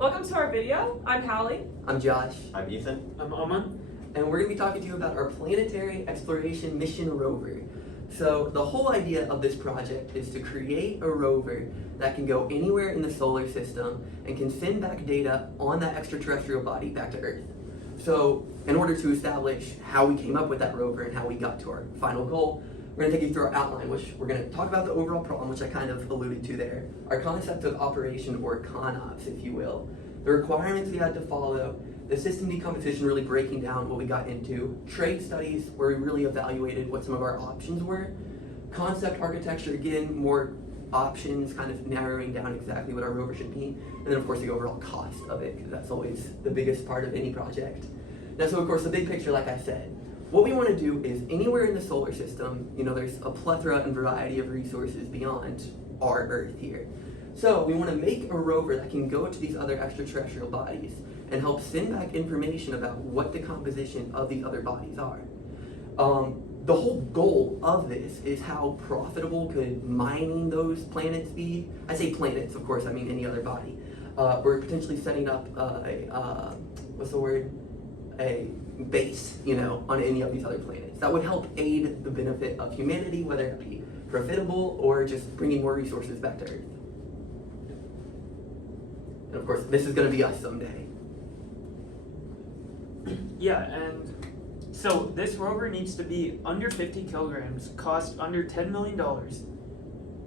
Welcome to our video. I'm Hallie. I'm Josh, I'm Ethan. I'm Aman. and we're going to be talking to you about our Planetary Exploration Mission Rover. So the whole idea of this project is to create a rover that can go anywhere in the solar system and can send back data on that extraterrestrial body back to Earth. So in order to establish how we came up with that rover and how we got to our final goal, we're going to take you through our outline, which we're going to talk about the overall problem, which I kind of alluded to there, our concept of operation, or CONOPS, if you will, the requirements we had to follow, the system decomposition, really breaking down what we got into, trait studies, where we really evaluated what some of our options were, concept architecture, again, more options, kind of narrowing down exactly what our rover should be, and then of course the overall cost of it, because that's always the biggest part of any project. Now, so of course the big picture, like I said, what we want to do is anywhere in the solar system, there's a plethora and variety of resources beyond our Earth here. So we want to make a rover that can go to these other extraterrestrial bodies and help send back information about what the composition of these other bodies are. The whole goal of this is how profitable could mining those planets be. I say planets, of course, I mean any other body. We're potentially setting up a base, on any of these other planets. That would help aid the benefit of humanity, whether it be profitable or just bringing more resources back to Earth. And of course, this is going to be us someday. Yeah, and so this rover needs to be under 50 kilograms, cost under $10 million.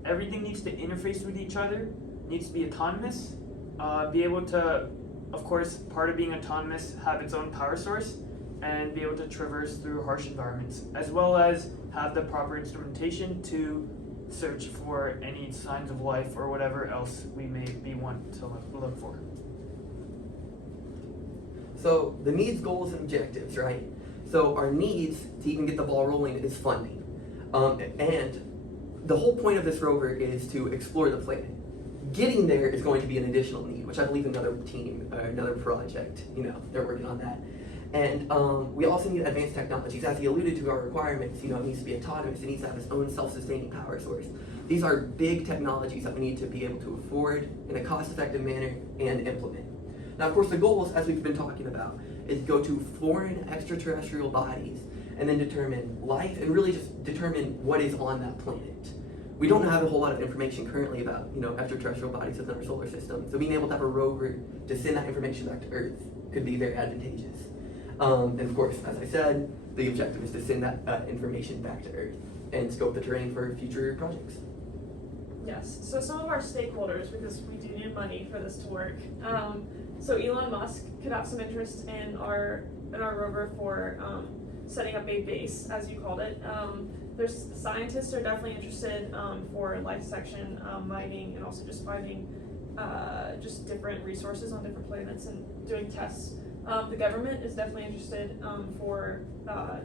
Everything needs to interface with each other, needs to be autonomous, be able to, of course, part of being autonomous, have its own power source, and be able to traverse through harsh environments, as well as have the proper instrumentation to search for any signs of life or whatever else we may be wanting to look for. So the needs, goals, and objectives, right? So our needs to even get the ball rolling is funding. And the whole point of this rover is to explore the planet. Getting there is going to be an additional need, which I believe another team, or another project, they're working on that. And we also need advanced technologies. As he alluded to, our requirements, it needs to be autonomous, it needs to have its own self-sustaining power source. These are big technologies that we need to be able to afford in a cost-effective manner and implement. Now, of course, the goals, as we've been talking about, is to go to foreign extraterrestrial bodies and then determine life and really just determine what is on that planet. We don't have a whole lot of information currently about, extraterrestrial bodies within our solar system. So being able to have a rover to send that information back to Earth could be very advantageous. And of course, as I said, the objective is to send that information back to Earth and scope the terrain for future projects. Yes, so some of our stakeholders, because we do need money for this to work, so Elon Musk could have some interest in our rover for setting up a base, as you called it. There's scientists are definitely interested for life dissection, mining, and also just finding just different resources on different planets and doing tests. The government is definitely interested for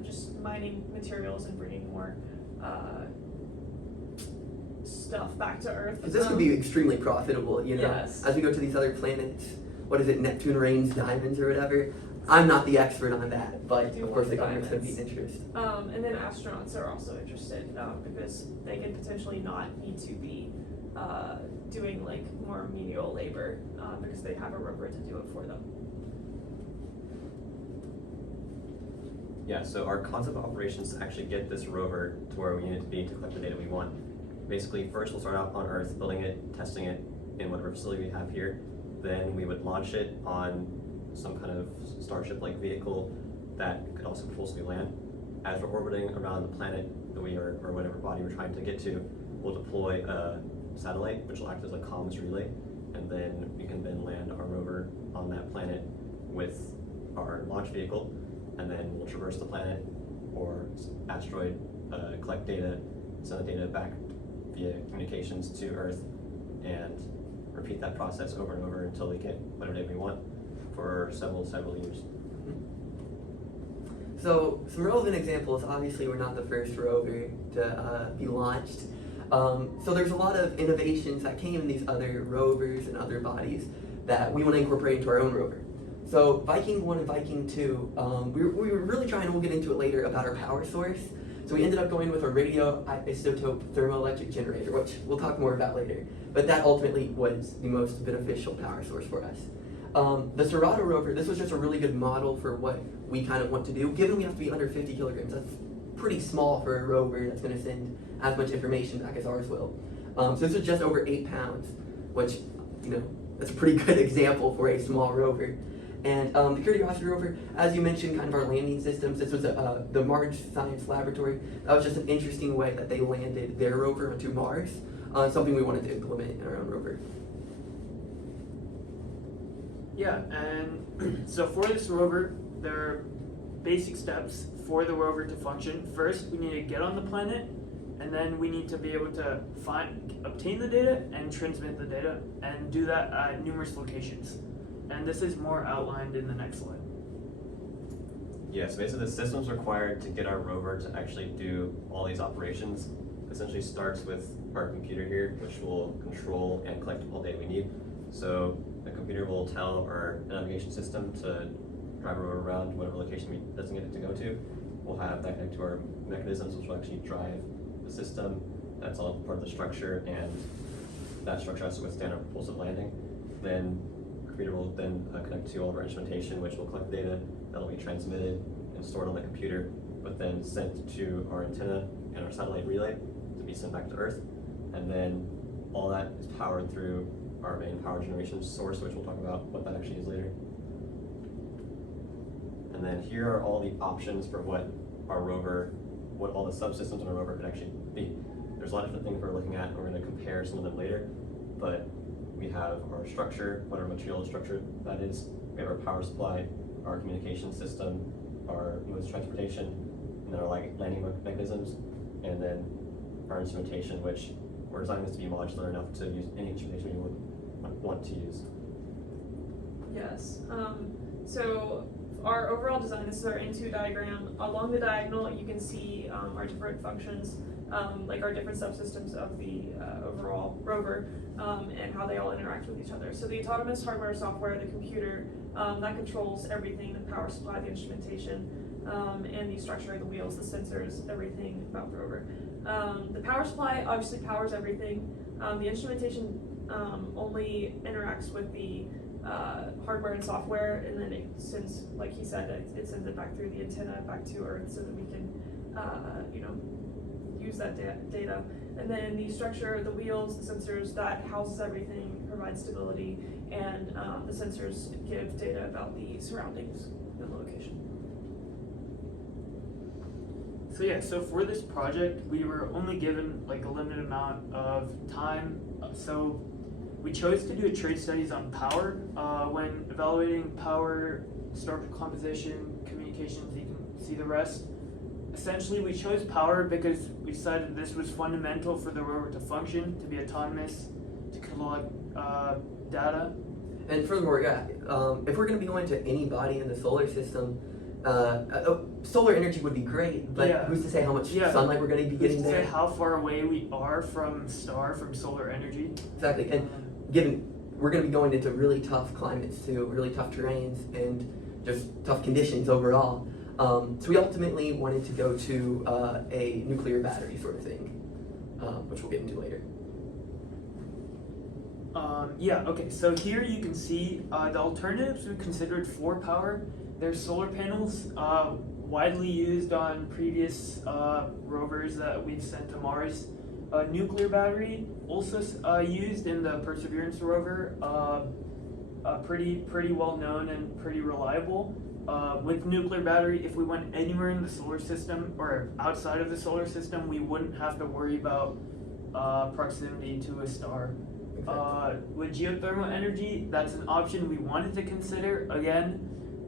just mining materials and bringing more stuff back to Earth. Because this would be extremely profitable, Yes. As we go to these other planets. What is it, Neptune rains diamonds or whatever? I'm not the expert on that, but of course the government's going to be interested. And then astronauts are also interested because they could potentially not need to be doing like more menial labor because they have a rover to do it for them. Yeah, so our concept of operations to actually get this rover to where we need it to be to collect the data we want. Basically, first we'll start out on Earth, building it, testing it in whatever facility we have here. Then we would launch it on some kind of Starship-like vehicle that could also propulsively land. As we're orbiting around the planet that we are, or whatever body we're trying to get to, we'll deploy a satellite, which will act as a comms relay, and then we can then land our rover on that planet with our launch vehicle, and then we'll traverse the planet or asteroid, collect data, send the data back via communications to Earth, and repeat that process over and over until we get whatever data we want for several years. So some relevant examples, obviously we're not the first rover to be launched. So there's a lot of innovations that came in these other rovers and other bodies that we want to incorporate into our own rover. So Viking 1 and Viking 2, we were really trying, and we'll get into it later, about our power source. So we ended up going with a radioisotope thermoelectric generator, which we'll talk more about later. But that ultimately was the most beneficial power source for us. The Serato rover, this was just a really good model for what we kind of want to do. Given we have to be under 50 kilograms, that's pretty small for a rover that's going to send as much information back as ours will. So this is just over 8 pounds, which, you know, that's a pretty good example for a small rover. And the Curiosity rover, as you mentioned, kind of our landing systems, this was the Mars Science Laboratory. That was just an interesting way that they landed their rover onto Mars. Something we wanted to implement in our own rover. Yeah, and so for this rover, there are basic steps for the rover to function. First, we need to get on the planet, and then we need to be able to obtain the data and transmit the data, and do that at numerous locations. And this is more outlined in the next slide. Yeah, so basically the systems required to get our rover to actually do all these operations essentially starts with our computer here, which will control and collect all data we need. So the computer will tell our navigation system to drive our rover around whatever location we designate it to go to. We'll have that connect to our mechanisms, which will actually drive the system. That's all part of the structure, and that structure has to withstand a propulsive landing. Then the computer will then connect to all of our instrumentation, which will collect data that'll be transmitted and stored on the computer, but then sent to our antenna and our satellite relay to be sent back to Earth. And then all that is powered through our main power generation source, which we'll talk about what that actually is later. And then here are all the options for what our rover, what all the subsystems in our rover could actually be. There's a lot of different things we're looking at, and we're going to compare some of them later, but we have our structure, what our material structure that is, we have our power supply, our communication system, our modes of transportation, and then our landing mechanisms, and then our instrumentation, which we're designing this to be modular enough to use any instrumentation we would want to use. Yes. So our overall design, this is our N2 diagram. Along the diagonal, you can see our different functions, like our different subsystems of the overall rover, and how they all interact with each other. So the autonomous hardware, software, the computer, that controls everything, the power supply, the instrumentation, and the structure, the wheels, the sensors, everything about the rover. The power supply obviously powers everything. The instrumentation only interacts with the hardware and software, and then it sends, like he said, it sends it back through the antenna back to Earth so that we can, use that data. And then the structure, the wheels, the sensors, that houses everything, provides stability, and the sensors give data about the surroundings and the location. So yeah, so for this project, we were only given like a limited amount of time. So we chose to do trade studies on power. When evaluating power, structural composition, communications, you can see the rest. Essentially, we chose power because we decided this was fundamental for the rover to function, to be autonomous, to collect data. And furthermore, yeah, if we're going to be going to any body in the solar system, solar energy would be great, but Yeah. who's to say how much sunlight we're going to be Who's getting to there? say how far away we are from solar energy? Exactly, and given we're going to be going into really tough climates too, really tough terrains, and just tough conditions overall. So we ultimately wanted to go to a nuclear battery sort of thing, which we'll get into later. Okay, so here you can see the alternatives we considered for power. There's solar panels, widely used on previous rovers that we've sent to Mars. Nuclear battery, also used in the Perseverance rover, pretty well known and pretty reliable. With nuclear battery, if we went anywhere in the solar system or outside of the solar system, we wouldn't have to worry about proximity to a star. With geothermal energy, that's an option we wanted to consider. Again,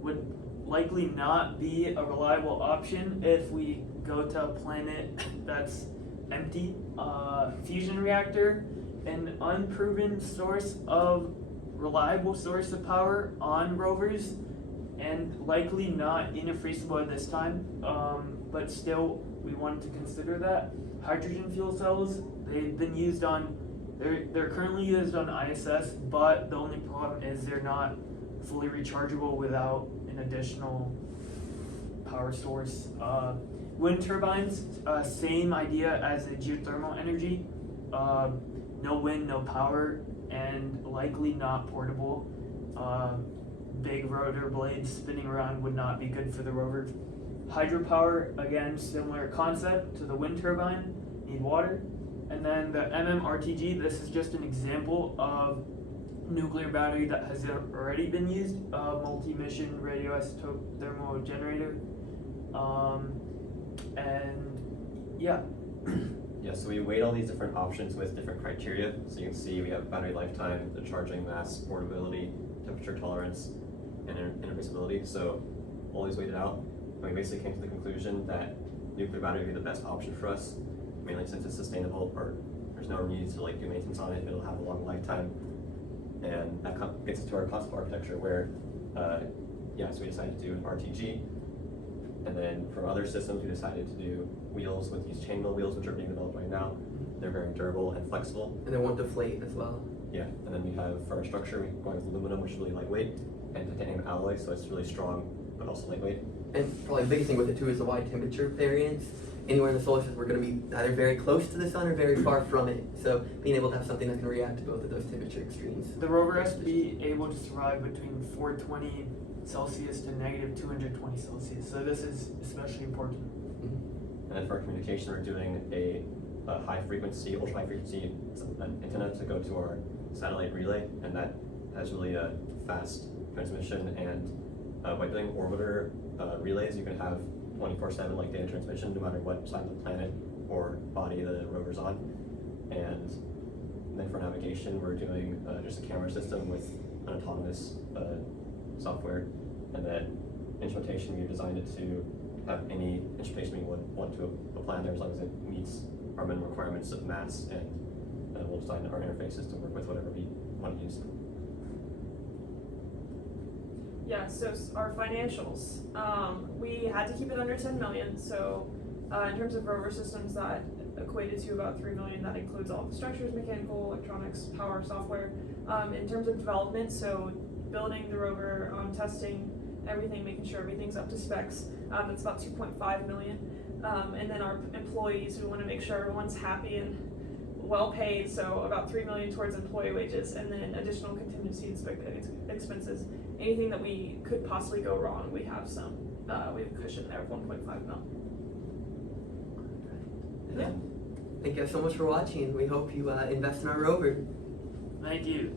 would likely not be a reliable option if we go to a planet that's empty. Fusion reactor, an unproven reliable source of power on rovers, and likely not irreplaceable at this time, but still we wanted to consider that. Hydrogen fuel cells, they've been used on, they're currently used on ISS, but the only problem is they're not fully rechargeable without an additional power source. Wind turbines, same idea as the geothermal energy. No wind, no power, and likely not portable. Big rotor blades spinning around would not be good for the rover. Hydropower, again, similar concept to the wind turbine, need water. And then the MMRTG, this is just an example of nuclear battery that has already been used, multi-mission radioisotope thermal generator. And yeah. Yeah, so we weighed all these different options with different criteria. So you can see we have battery lifetime, the charging mass, portability, temperature tolerance, and interfaceability. So all these weighted out, and we basically came to the conclusion that nuclear battery would be the best option for us, mainly since it's sustainable, or there's no need to like do maintenance on it. It'll have a long lifetime, and that gets us to our concept architecture where, so we decided to do an RTG. And then for other systems, we decided to do wheels with these chainmail wheels, which are being developed right now. They're very durable and flexible. And they won't deflate as well. Yeah, and then we have for our structure, we're going with aluminum, which is really lightweight, and titanium alloy, so it's really strong, but also lightweight. And probably the biggest thing with it too is the wide temperature variance. Anywhere in the solar system, we're going to be either very close to the sun or very far from it. So being able to have something that can react to both of those temperature extremes. The rover has to be able to survive between 420 Celsius to negative 220 Celsius. So this is especially important. And then for our communication, we're doing a high frequency, ultra high frequency antenna to go to our satellite relay, and that has really a fast transmission. And by doing orbiter relays, you can have 24/7 like data transmission, no matter what side of the planet or body the rover's on. And then for navigation, we're doing just a camera system with an autonomous software, and then instrumentation, we designed it to have any instrumentation we would want to apply on there as long as it meets our minimum requirements of mass, and we'll design our interfaces to work with whatever we want to use. Yeah, so our financials, we had to keep it under 10 million. So in terms of rover systems, that equated to about 3 million. That includes all the structures, mechanical, electronics, power, software. In terms of development, so building the rover, testing everything, making sure everything's up to specs, that's about 2.5 million. And then our employees, we want to make sure everyone's happy and well paid, so about 3 million towards employee wages, and then additional contingency expenses. Anything that we could possibly go wrong, we have some, we have a cushion there of 1.5 mil. Yeah. Thank you guys so much for watching. We hope you invest in our rover. Thank you.